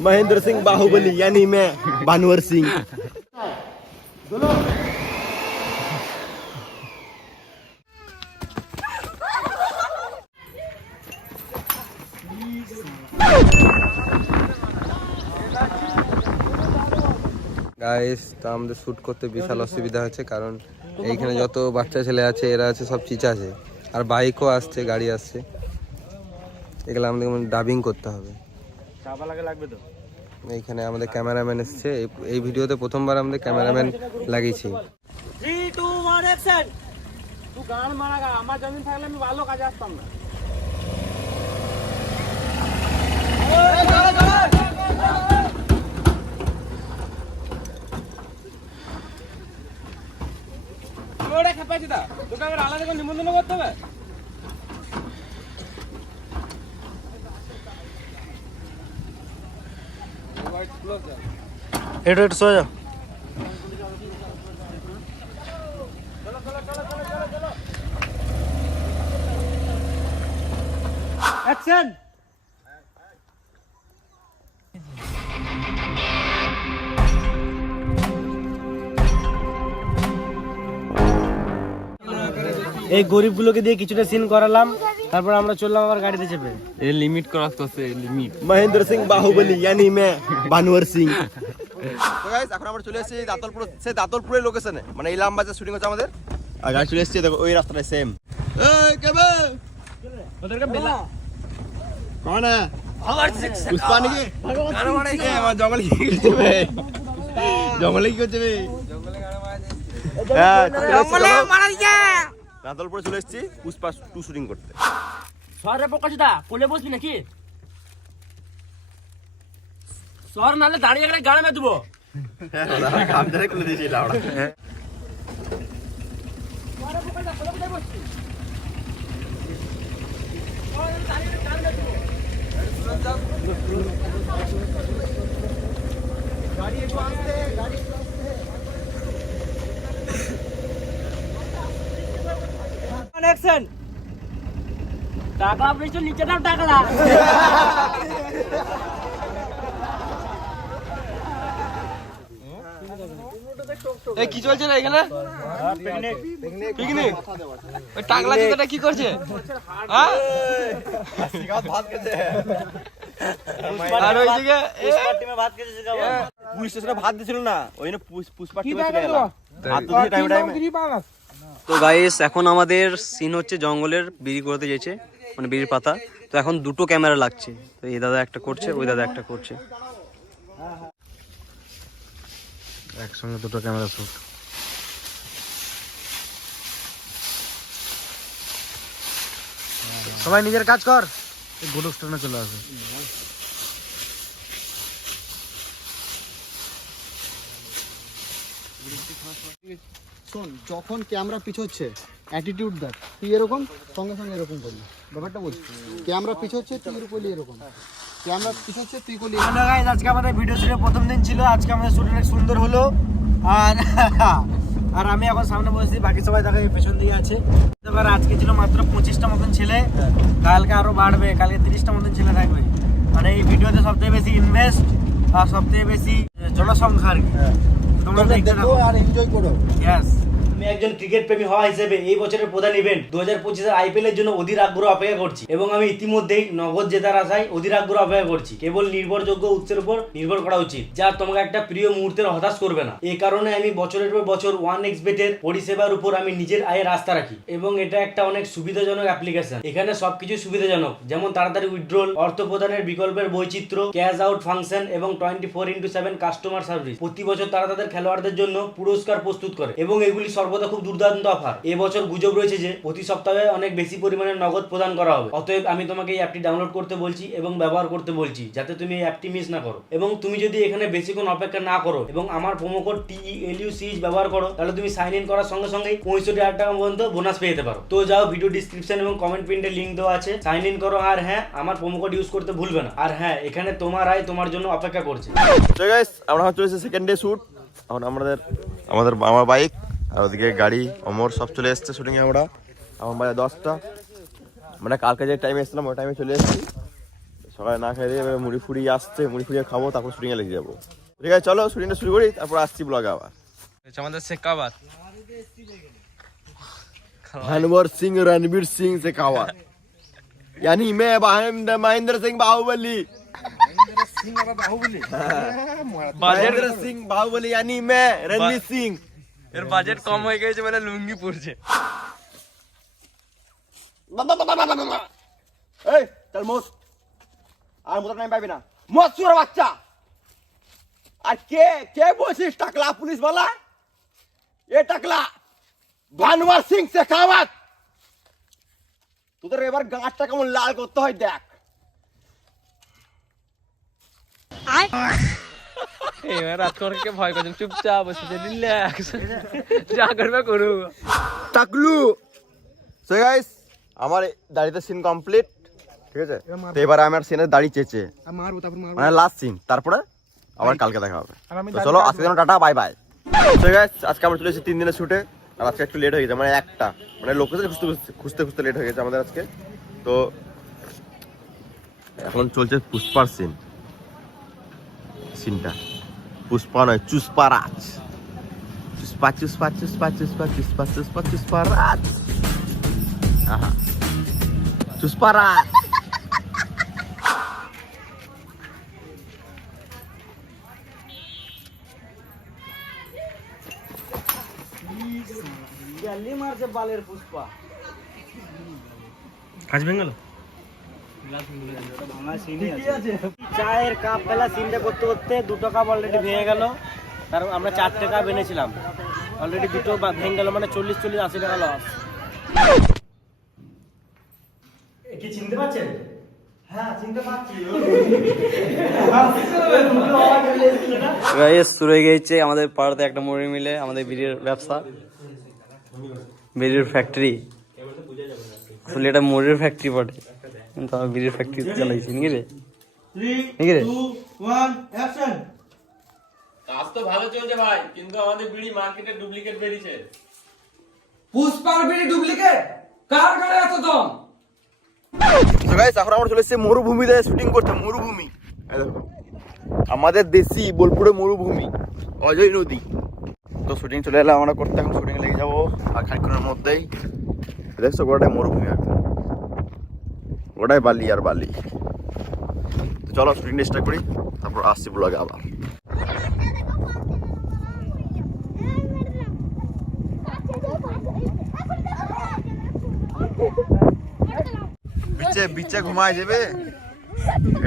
महेंद्र सिंह बाहुबली यानी मैं भानुवर सिंह গাইস তা আমাদের শ্যুট করতে বিশাল অসুবিধা হচ্ছে কারণ এইখানে যত বাচ্চা ছেলে আছে এরা আছে সব চিচা আছে আর বাইকও আসছে গাড়ি আসছে এগুলো আমাদের ডাবিং করতে হবে এইখানে আমাদের ক্যামেরাম্যান এসছে এই- এই ভিডিওতে প্রথমবার আমাদের ক্যামেরাম্যান লাগিয়েছি থ্রি টু ওয়ান অ্যাকশন তুই গান মারা গা আমার জমিন থাকলে আমি ভালো কাজে আসতাম না ওটা খেপাইছি দা তোকে আবার আলাদা করে নিমন্ত্রণ করতে হবে এটু এটু সোজা। অ্যাকশন এই গরিবগুলোকে দিয়ে কিছুটা সিন করালাম। তারপর আমরা চললাম আমার গাড়িতে চেপে। এই লিমিট ক্রস করছে লিমিট মহেন্দ্র সিং বাহুবলি ইয়ানি মে বানুয়ার সিং। তো গাইস এখন আমরা চলে এসেছি দাতলপুর সে দাতলপুরের লোকেশনে মানে ইলাম বাজার শুটিং হচ্ছে আমাদের। আর গাড়ি চলে এসেছি দেখো ওই রাস্তাটাই সেম এই কেবে ওদের কা বেলা কোন হ্যাঁ? আমার পুষ্পা নাকি? আমার জঙ্গল কি করছে বে? জঙ্গলে কি করছে বে? জঙ্গলে গাড়ি মারা যায় হ্যাঁ, জঙ্গলে মারা যায় দাতলপুরে চলে এসেছি, পুষ্পা টু শুটিং করতে। সরে প্রকাশিতা, কোলে বসবি নাকি? সর নালে দাঁড়িয়ে গেলে গাড়ি মে দেবো। কাম ধরে খুলে দিয়েছি লাউড়া অ্যাকশন টাকা পেয়েছ নিচে দাও টাকলা এই কি চলছে না এখানে? পিকনিক। ওই টাকলা জুতোটা কি করছে? হ্যাঁ? আর ওইদিকে পুলিশ স্টেশনে ভাত দিছিল না ওই জন্য পুষ- পুষ্পা টিমে ভাত তো টাইমে টাইমে। তো গাইস এখন আমাদের সিন হচ্ছে জঙ্গলের বিড়ি করতে যেছে মানে বিড়ির পাতা। তো এখন দুটো ক্যামেরা লাগছে। তো এই দাদা একটা করছে, ওই দাদা একটা করছে। একসঙ্গে দুটো ক্যামেরা শ্যুট সবাই নিজের কাজ কর। স্টেশনে চলে শোন, যখন ক্যামেরা পিছোচ্ছে অ্যাটিটিউড দেখ, তুই এরকম, সঙ্গে সঙ্গে এরকম করবি। ব্যাপারটা বলছি ক্যামেরা পিছোচ্ছে, তুই করলি এরকম। ক্যামেরা পিছোচ্ছে, তুই করলি। আজকে আমাদের ভিডিও শুটের প্রথম দিন ছিল। আজকে আমাদের শুট অনেক সুন্দর হলো। আর আর আমি এখন সামনে বসেছি, বাকি সবাই দেখা পেছন দিকে আছে। এবার আজকে ছিল মাত্র পঁচিশটা মতন ছেলে। কালকে আরও বাড়বে, কালকে তিরিশটা মতন ছেলে থাকবে। মানে এই ভিডিওতে সবথেকে বেশি ইনভেস্ট আর সবথেকে বেশি জনসংখ্যা আর কি। তোমরা দেখো আর এনজয় করো। ইয়েস আমি একজন ক্রিকেট প্রেমী হওয়া হিসেবে এই বছরের প্রধান ইভেন্ট দু হাজার পঁচিশের আইপিএল এর জন্য অধীর আগ্রহ অপেক্ষা করছি এবং আমি ইতিমধ্যেই নগদ জেতার আশায় অধীর আগ্রহ অপেক্ষা করছি। কেবল নির্ভরযোগ্য উৎসের উপর নির্ভর করা উচিত, যা তোমাকে একটা প্রিয় মুহূর্তের হতাশ করবে না। এই কারণে আমি বছরের পর বছর ওয়ান এক্স বেটের পরিষেবার উপর আমি নিজের আয়ের আস্থা রাখি এবং এটা একটা অনেক সুবিধাজনক অ্যাপ্লিকেশন এখানে সবকিছু সুবিধাজনক, যেমন তাড়াতাড়ি উইথড্রল অর্থ প্রদানের বিকল্পের বৈচিত্র্য ক্যাশ আউট ফাংশন এবং twenty four into seven customer service প্রতি বছর তারা তাদের খেলোয়াড়দের জন্য পুরস্কার প্রস্তুত করে এবং এগুলি সর্বদা খুব দুর্দান্ত অফার এবছর গুজব রয়েছে যে, প্রতি সপ্তাহে অনেক বেশি পরিমাণে নগদ প্রদান করা হবে। অতএব আমি তোমাকে এই অ্যাপটি ডাউনলোড করতে বলছি এবং ব্যবহার করতে বলছি, যাতে তুমি এই অ্যাপটি মিস না করো। এবং তুমি যদি এখানে বেশিক্ষণ অপেক্ষা না করো এবং আমার প্রোমো কোড টি এল সিজ ব্যবহার করো, তাহলে তুমি সাইন ইন করার সঙ্গে সঙ্গেই পঁয়ষট্টি হাজার টাকা পর্যন্ত বোনাস পেয়ে যেতে পারো। তো যাও ভিডিও ডিসক্রিপশন এবং কমেন্ট প্রিন্টে লিঙ্ক দেওয়া আছে। সাইন ইন করো আর হ্যাঁ আমার প্রোমো কোড ইউজ করতে ভুলবে না। আর হ্যাঁ এখানে তোমার আয় তোমার জন্য অপেক্ষা করছে। আমরা চলেছি সেকেন্ড ডে শুট এখন আমাদের আমাদের, আমার বাইক আর ওদিকে গাড়ি অমর সব চলে এসছে শুটিং এ আমরা আমার বাজে দশটা মানে কালকে যে টাইমে এসেছিলাম ওই টাইমে চলে এসেছি সকালে না খাই দিয়ে এবার মুড়ি ফুড়ি আসছে মুড়ি ফুড়ি খাবো তারপর শুটিংয়ে লেগে যাবো ঠিক আছে চলো শুটিংটা শুরু করি তারপর আসছি ব্লগে আবার আমাদের শেখাবাদ भानवर सिंह रणवीर सिंह से कहा यानी मैं महेंद्र महेंद्र सिंह बाहुबली महेंद्र सिंह बाहुबली यानी मैं रणवीर सिंह এর বাজেট কম হয়ে গেছে মানে লুঙ্গি পড়ছে এই চল মোস আর মোটা টাইম পাবি না। মোস চুর বাচ্চা। আর কে কে বলছিস টাকলা পুলিশ বলা? এ টাকলা ভানওয়ার সিং শেখাওয়াত। তোদের এবার গাঁটটা কেমন লাল করতে হয় দেখ। এবার রাজকুমারকে ভয় করছেন চুপচাপ বসে রিল্যাক্স যা করবে করুক। টাকলু। সো গাইস আমার দাড়িতে সিন কমপ্লিট ঠিক আছে? তো এবারে আমার সিনের দাড়ি চেচে। মারবো তারপর মারবো। মানে লাস্ট সিন তারপরে আবার কালকে দেখা হবে। তো চলো আজকে জন্য টাটা বাই বাই গাইস আজকে আমরা চলে এসেছি তিন দিনের শুটে আর আজকে একটু লেট হয়ে গেছে মানে একটা। মানে লোকেশন খুঁজতে খুঁজতে খুঁজতে খুঁজতে লেট হয়ে গেছে আমাদের আজকে। তো এখন চলছে পুষ্পার scene সিনটা পুষ্পা নয় চুষ্পা রাজ চুষ্পা চুষ্পা চুষ্পা চুষ্পা চুষ্পা চুষ্পা চুষ্পা রাজ আহা চুষ্পা রাজ জালি মারছে বালের পুষ্পা কাজ ভেঙে গেল চায়ের কাপ বেলা সিনটা করতে করতে দুটো কাপ অলরেডি ভেঙে গেল। কারণ আমরা চারটে কাপ এনেছিলাম অলরেডি দুটো ভেঙে গেল মানে চল্লিশ চল্লিশ আশি টাকা লস কি চিনতে পারছেন? শুরু হয়ে গেছে আমাদের পাড়াতে একটা মুড়ি মিলে আমাদের বিড়ির ব্যবসা। বিড়ির ফ্যাক্টরি আসলে এটা মুড়ির ফ্যাক্টরি বটে। কিন্তু আমি বিড়ির ফ্যাক্টরি চালাইছি নাকি রে? নাকি রে? কাজ তো ভালো চলছে ভাই কিন্তু আমাদের বিড়ি মার্কেটে ডুপ্লিকেট বেরিয়েছে। পুষ্পার বিড়ি ডুপ্লিকেট কার এত দম? তো গাইস এখন আমরা চলে এসেছি মরুভূমিতে শুটিং করতে মরুভূমি। আমাদের দেশি বোলপুরে মরুভূমি অজয় নদী। তো শুটিং চলে এলাম আমরা করতে এখন শুটিং লেগে যাব আর খানিক্ষণের মধ্যেই। দেখছ গোটাই মরুভূমি একদম গোটাই বালি আর বালি। চলো শুটিং স্টার্ট করি, তারপর আসছি ব্লগে আবার। বিচে বিচে ঘুমায় যাবে।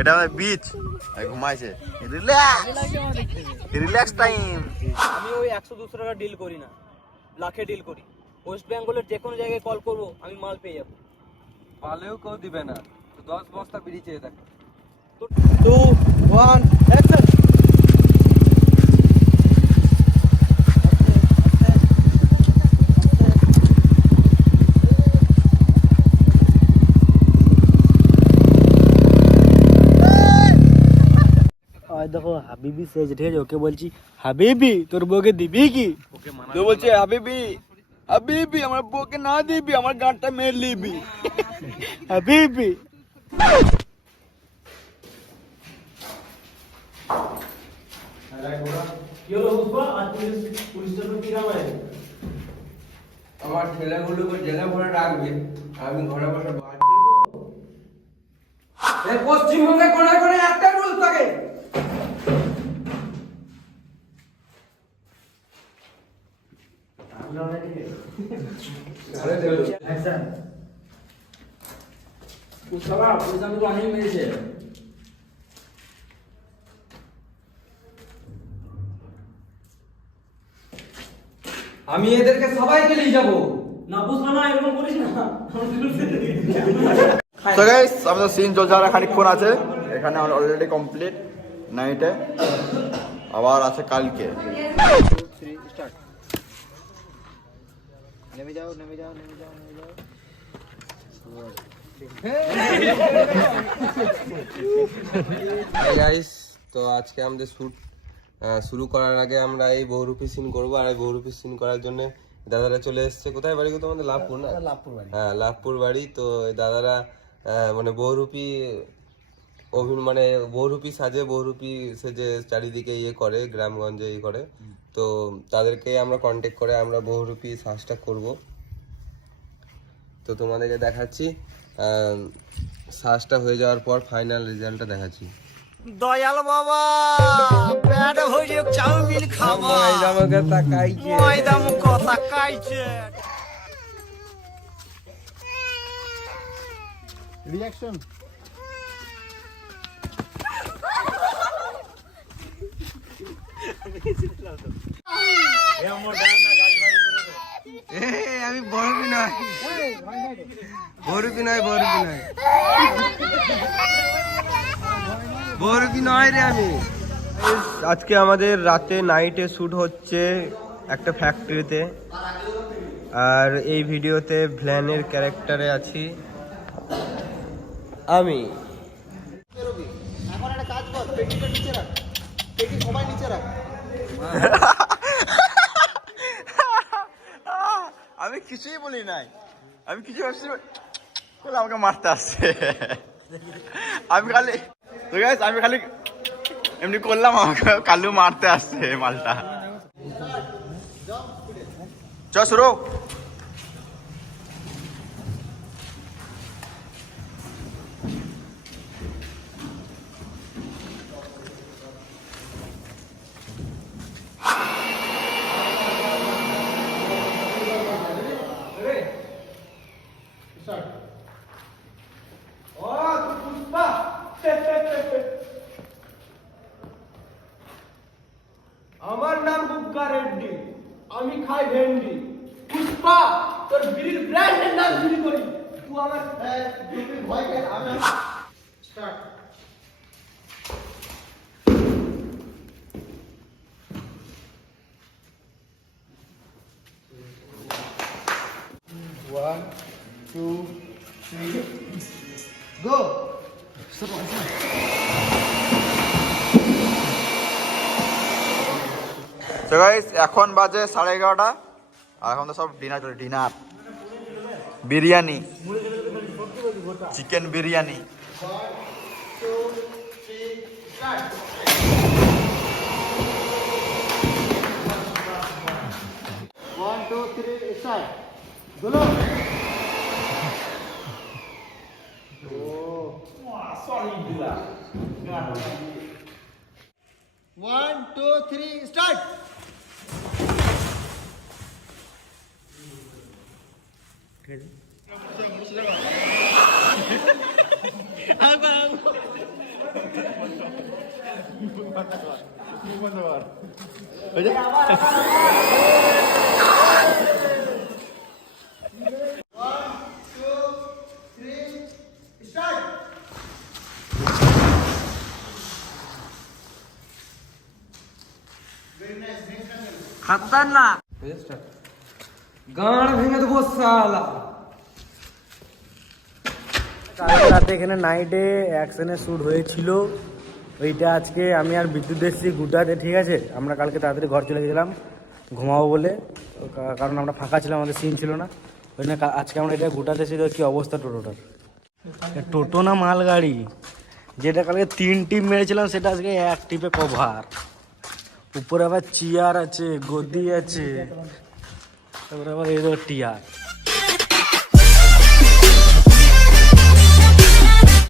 এটা বিচ ঘুমাইছে। রিল্যাক্স রিল্যাক্স টাইম আমি ওই একশো দুশো টাকা ডিল করি না। লাখে ডিল করি। ওয়েস্ট বেঙ্গলের যে কোনো জায়গায় কল করব, আমি মাল পেয়ে যাব। পালেও কেউ দিবে না তো দশ বস্তা বিড়ি চেয়ে দেখো টু ওয়ান অ্যাকশন আর দেখো হাবিবি সেজ ঠিক আছে ওকে বলছি হাবিবি তোর বউকে দিবি কি তো বলছে হাবিবি হাবিবি আমার বউকে না দিবি আমার গানটা মেরে লিবি হাবিবি আমার ছেলেগুলোকে জেলে ভরে রাখবে আমি ঘরে বসে বাজ এই পশ্চিমবঙ্গে কোনে অনেক মেরেছে আমি এদেরকে সবাইকে নিয়ে যাব। না বুঝব না এরকম করিস না। তো গাইস আমাদের সিন চলছে আর খানিকক্ষণ আছে। এখানে অলরেডি কমপ্লিট নাইটে আবার আছে কালকে। নেমে যাও নেমে যাও নেমে যাও নেমে যাও। তো আজকে আমাদের শ্যুট শুরু করার আগে আমরা এই বহুরূপী সিন করব আর এই বহুরূপী সিন করার জন্য দাদারা চলে এসেছে কোথায় বাড়ি আমাদের লাভপুর না হ্যাঁ লাভপুর বাড়ি তো দাদারা মানে বহুরূপী অভিন মানে বহুরূপী সাজে বহুরূপী সেজে চারিদিকে ইয়ে করে গ্রামগঞ্জে ইয়ে করে তো তাদেরকে আমরা কন্ট্যাক্ট করে আমরা বহুরূপী সাজটা করব তো তোমাদেরকে দেখাচ্ছি আহ, সাজটা হয়ে যাওয়ার পর ফাইনাল রেজাল্টটা দেখাচ্ছি। দয়াল বাবা প্যাড হয়ে চাউমিন খাব। আমাকে তাকাইছে। ময়দা মুখে তাকাইছে। রিয়াকশন আমি বড়রূপী নয় বড়রূপী নয় বড়রূপী নয় বড়রূপী নয় রে আমি। আজকে আমাদের রাতে নাইটে শ্যুট হচ্ছে একটা ফ্যাক্টরিতে আর এই ভিডিওতে ভ্ল্যানের ক্যারেক্টারে আছি। আমি। এখন একটা কাজ কর পেটিটা নিচে রাখ। পেটি সবাই নিচে রাখ। আমি কিছুই বলি নাই। আমি কিছু ভাবছি আমাকে মারতে আসছে। আমি খালি তো গাইস আমি খালি এমনি করলাম আমাকে কালু মারতে আসছে মালটা। চ শুরু। আমার নাম গুপ্কা রেড্ডি আমি খাই ভেন্ডি। পুষ্পা তোর বিড়ির ব্র্যান্ডের নাম চুরি করি। তুই আমার ভয় পেয়ে আমি start one two three go তো গাইস এখন বাজে সাড়ে এগারোটা আর এখন তো সব ডিনার চলে dinner biryani chicken biryani one two three start বলো ওয়ান টু থ্রি স্টার্ট গান ভেঙে দেবো সালা রাতে এখানে নাইটে অ্যাকশনের শ্যুট হয়েছিল। ওইটা আজকে আমি আর বিদ্যুৎ এসেছি গুটাতে ঠিক আছে? আমরা কালকে তাড়াতাড়ি ঘর চলে গেছিলাম। ঘুমাবো বলে। কারণ আমরা ফাঁকা ছিলাম, আমাদের সিন ছিল না। ওই না আজকে আমরা এটা গুটাতে এসেছি কী অবস্থা টোটোটার। টোটো না মালগাড়ি? যেটা কালকে তিন টিপ মেরেছিলাম, সেটা আজকে এক টিপে কভার উপরে আবার চেয়ার আছে, গদি আছে। তারপরে আবার এরও টিয়ার